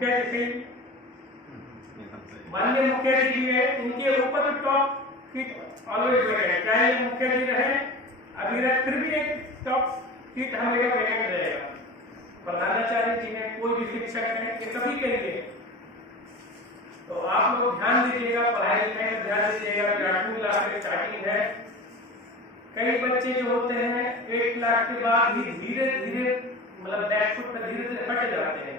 मुखिया जी माननीय मुखिया जी है, इनके ऊपर तो टॉप सीट ऑलवेज वैकेंट, चाहे मुखिया जी रहे अभी रहे फिर भी एक टॉप सीट हमेशा वैकेंट रहेगा। प्रधानाचार्य जी हैं, कोई भी शिक्षक है, ये सभी के लिए। तो आप लोग ध्यान दीजिएगा, पढ़ाई लिखाई में ध्यान दीजिएगा। 8वीं क्लास में स्टार्टिंग है, कई बच्चे जो होते हैं 8 क्लास के बाद ही धीरे धीरे मतलब बैकफुट पर धीरे धीरे हट जाते हैं।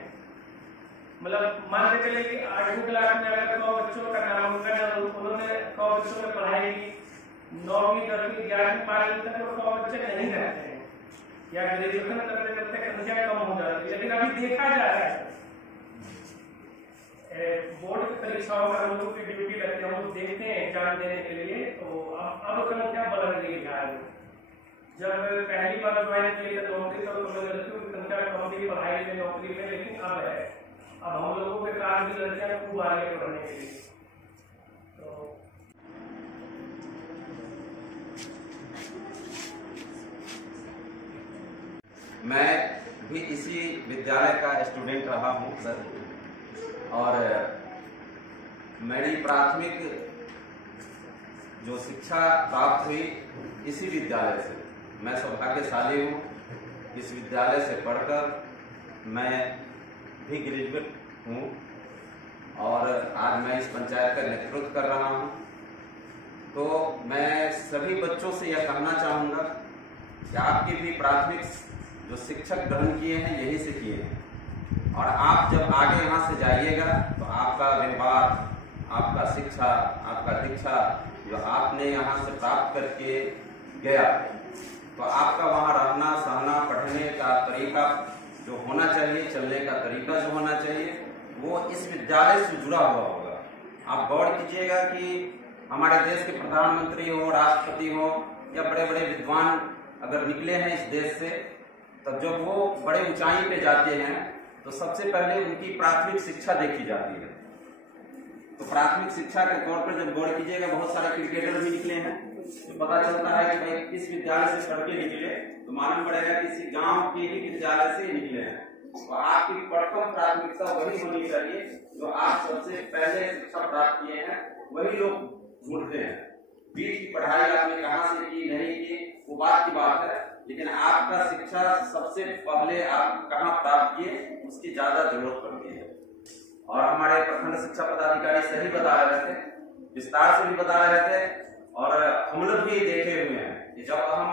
मतलब मान के चलिए कि 8वीं क्लास में अगर 100 बच्चों का नामांकन उन्होंने 100 बच्चों में पढ़ाई की, 9वीं 10वीं 11वीं 12वीं तक तो 100 बच्चे नहीं रहते हैं, या ग्रेजुएशन करते करते संख्या कम हो जाती है। लेकिन अभी देखा जा रहा है बोर्ड की परीक्षाओं में हम लोग की ड्यूटी लगती है, हम लोग देखते हैं एग्जाम देने के लिए, तो अब संख्या बढ़ रही है। जब पहली बार ज्वाइन किए थे नौकरी तो लड़कियों की संख्या कम थी पढ़ाई में, नौकरी में, लेकिन अब है, अब हम लोगों के कारण भी लड़कियां खूब आगे बढ़ने के लिए। तो मैं भी इसी विद्यालय का स्टूडेंट रहा हूँ सर, और मेरी प्राथमिक जो शिक्षा प्राप्त हुई इसी विद्यालय से। मैं सौभाग्यशाली हूँ, इस विद्यालय से पढ़कर मैं भी ग्रेजुएट हूँ और आज मैं इस पंचायत का नेतृत्व कर रहा हूँ। तो मैं सभी बच्चों से यह कहना चाहूँगा कि आपकी भी प्राथमिक जो शिक्षक ग्रहण किए हैं यही से किए हैं, और आप जब आगे यहाँ से जाइएगा तो आपका व्यवहार, आपका शिक्षा, आपका दीक्षा जो आपने यहाँ से प्राप्त करके गया, तो आपका वहाँ रहना सहना पढ़ने का तरीका जो होना चाहिए, चलने का तरीका जो होना चाहिए, वो इस विद्यालय से जुड़ा हुआ होगा। आप गौर कीजिएगा कि हमारे देश के प्रधानमंत्री हो, राष्ट्रपति हो या बड़े बड़े विद्वान अगर निकले हैं इस देश से, तब जब वो बड़े ऊंचाई पे जाते हैं तो सबसे पहले उनकी प्राथमिक शिक्षा देखी जाती है। तो प्राथमिक शिक्षा के तौर पर जब गौर कीजिएगा, बहुत सारे क्रिकेटर भी निकले हैं, तो पता चलता है कि भाई किस विद्यालय से पढ़ के निकले, तो मालूम पड़ेगा कि किसी गांव के ही विद्यालय से निकले हैं। तो आपकी प्रथम प्राथमिकता वही होनी चाहिए, जो आप सबसे पहले शिक्षा प्राप्त किए हैं वही लोग ढूंढते हैं। बीच की पढ़ाई आपने कहाँ से की नहीं की वो बात की बात है, लेकिन आपका शिक्षा सबसे पहले आप कहाँ प्राप्त किए उसकी ज्यादा जरूरत पड़ती है। और हमारे प्रखंड शिक्षा पदाधिकारी सही बता रहे थे, विस्तार से भी बता रहे थे, और हम लोग भी देखे हुए हैं कि जब हम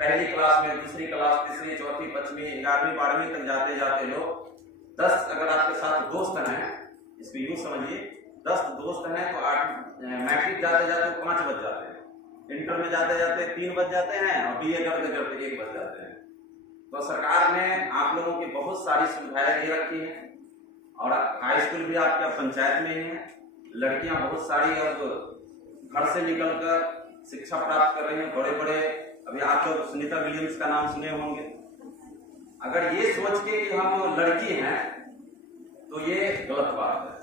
पहली क्लास में, दूसरी क्लास, तीसरी, चौथी, 5वीं, 11वीं 12वीं तक जाते जाते लोग 10 अगर आपके साथ दोस्त हैं, इसको यूं समझिए 10 दोस्त हैं तो 8 मैट्रिक जाते जाते 5 बज जाते हैं, इंटर में जाते जाते 3 बज जाते हैं, और बीए करते करते 1 बज जाते हैं। तो सरकार ने आप लोगों की बहुत सारी सुविधाएं दे रखी हैं, और हाई स्कूल भी आपके पंचायत में ही है। लड़कियां बहुत सारी अब घर से निकलकर शिक्षा प्राप्त कर रही हैं, बड़े बड़े, अभी आप लोग सुनीता विलियम्स का नाम सुने होंगे। अगर ये सोच के कि हम लड़की हैं तो ये गलत बात है।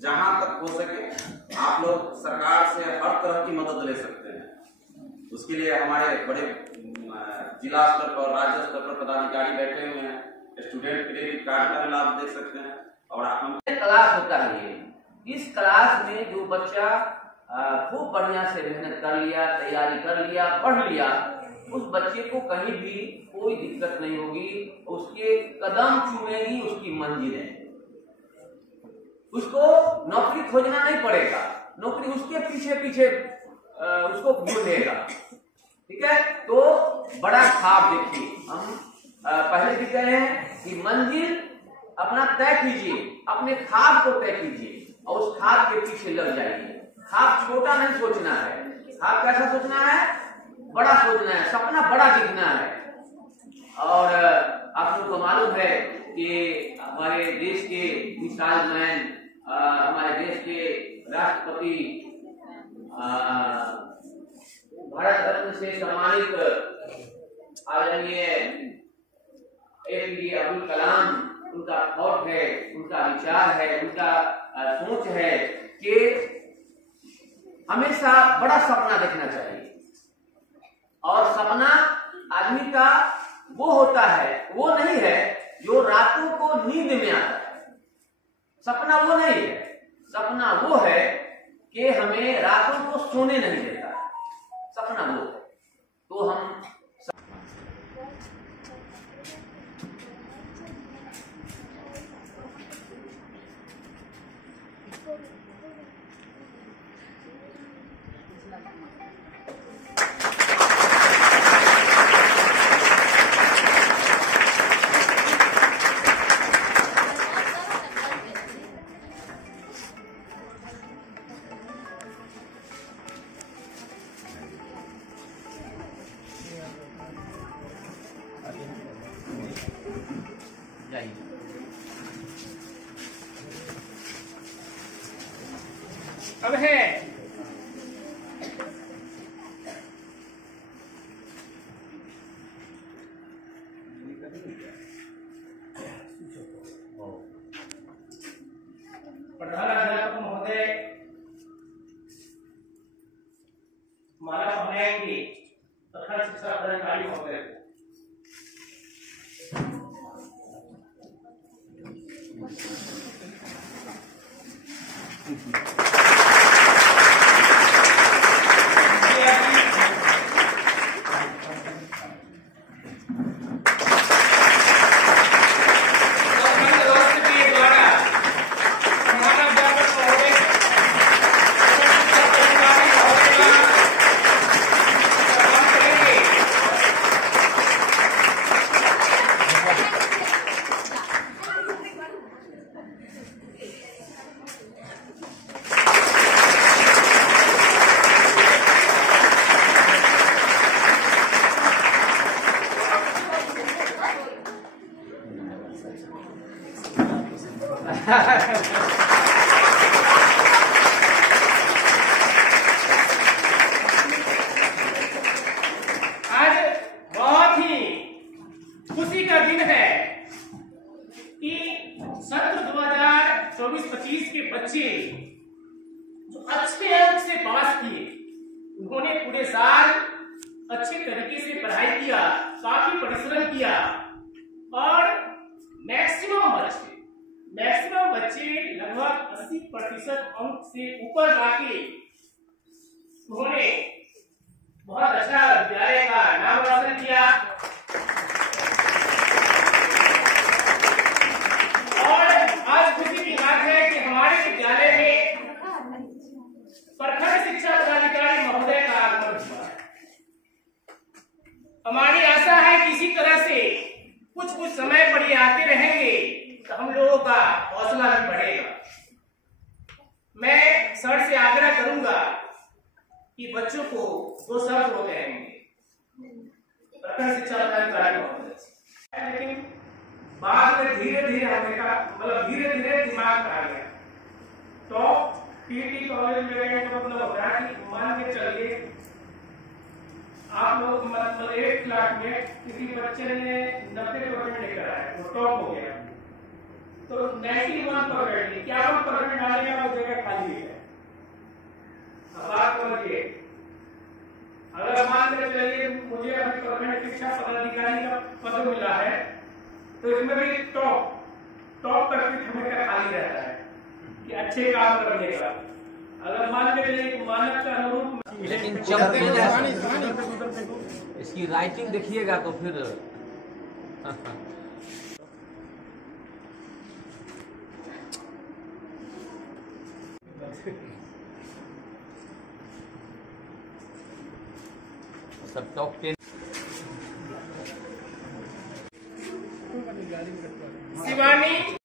जहां तक हो सके आप लोग सरकार से हर तरह की मदद ले सकते हैं। उसके लिए हमारे बड़े जिला स्तर पर, राज्य स्तर पर पदाधिकारी बैठे हुए हैं, स्टूडेंट क्रेडिट कार्ड का लाभ दे सकते हैं। और हम क्लास होता है, इस क्लास में जो बच्चा खूब बढ़िया से मेहनत कर लिया, तैयारी कर लिया, पढ़ लिया, उस बच्चे को कहीं भी कोई दिक्कत नहीं होगी, उसके कदम चूमेगी उसकी मंजिलें। उसको नौकरी खोजना नहीं पड़ेगा, नौकरी उसके पीछे पीछे उसको ढूंढेगा। ठीक है, तो बड़ा ख्वाब देखिए। हम पहले भी कह रहे हैं कि मंजिल अपना तय कीजिए, अपने ख्वाब को तय कीजिए और उस ख्वाब के पीछे लग जाइए। ख्वाब छोटा नहीं सोचना है, ख्वाब कैसा सोचना है, बड़ा सोचना है, सपना बड़ा दिखना है। और आप लोग को मालूम है कि हमारे देश के मिसाइल मैन, हमारे देश के राष्ट्रपति, भारत रत्न से सम्मानित आदरणीय APJ अब्दुल कलाम, उनका थॉट है, उनका विचार है, उनका सोच है कि हमेशा बड़ा सपना देखना चाहिए। और सपना आदमी का वो होता है, वो नहीं है जो रातों को नींद में आता है। सपना वो नहीं है, सपना वो है कि हमें रातों को सोने नहीं देता, सपना वो है। तो हम अब है प्रधानाध्यापक महोदय माला पहनाएंगे तथा शिक्षा पदाधिकारी महोदय को। आज बहुत ही खुशी का दिन है कि सत्र 2024-25 के बच्चे जो अच्छे अंक से पास किए, उन्होंने पूरे साल अच्छे तरीके से पढ़ाई किया, काफी परिश्रम किया और मैक्सिमम बच्चे लगभग 80% अंक से ऊपर लाके उन्होंने बहुत अच्छा विद्यालय का नाम रोशन किया। और आज खुशी की बात है कि हमारे विद्यालय में प्रखंड शिक्षा पदाधिकारी महोदय का आगमन हुआ है। हमारी आशा है कि इसी तरह से कुछ समय पर ये आते रहेंगे तो हम लोगों का हौसला भी बढ़ेगा। मैं सर से आग्रह करूंगा कि बच्चों को 2 शब्द होते हैं प्रखंड शिक्षा पदाधिकारी महोदय, लेकिन बाद में धीरे धीरे हमें का मतलब धीरे धीरे दिमाग आ गया। तो पीटी कॉलेज में तो मतलब होता है कि मान के चलिए आप लोग मतलब 1 क्लास में किसी बच्चे ने 90% लेकर आया, वो टॉप हो गया, तो 91% 51% डालेगा, वो जगह खाली है। अब बात समझिए, अगर मान के चलिए मुझे अभी प्रखंड शिक्षा पदाधिकारी का पद मिला है तो इसमें भी टॉप करके हमेशा खाली रहता है कि अच्छे काम करने का। अगर मान के चलिए मानक का अनुरूप, लेकिन इसकी राइटिंग देखिएगा तो फिर सब टॉप 10 शिवानी